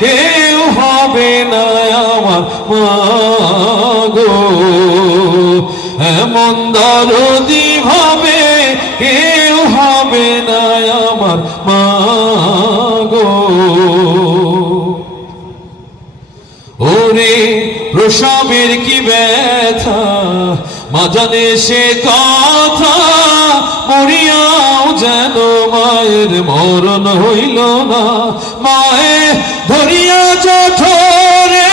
কেউ হবে না আমার মাগো। এমন দরদি ভাবে কেউ হবে না আমার মাগো। ওরে প্রসবের কি ব্যথা? মাজানে সে কথা মায়ের মরণ হইল না। মায়ে ধরিয়া জঠরে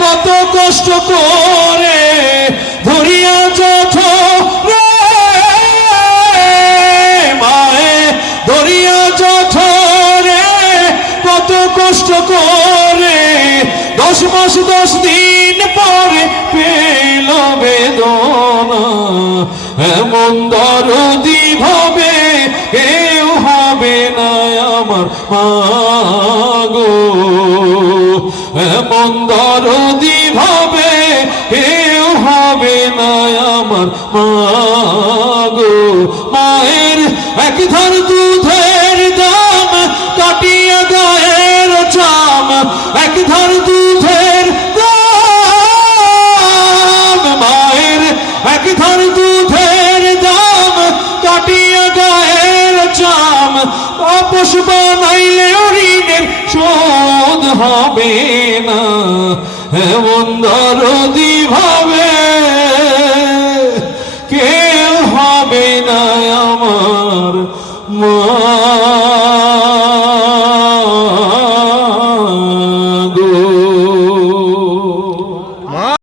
কত কষ্ট করে ধরিয়া জঠরে মায়ে ধরিয়া জঠরে কত কষ্ট করে দশ মাস, দশ দিন পরে পেল বেদনা। এমন দরদি মাগো এমন দরদি ভাবে কেউ হবে না আমার মাগো মায়ের এক ধার পশু বানাইলে ঋণের শোধ হবে না। এমন দরদি ভাবে কেউ হবে না আমার মা।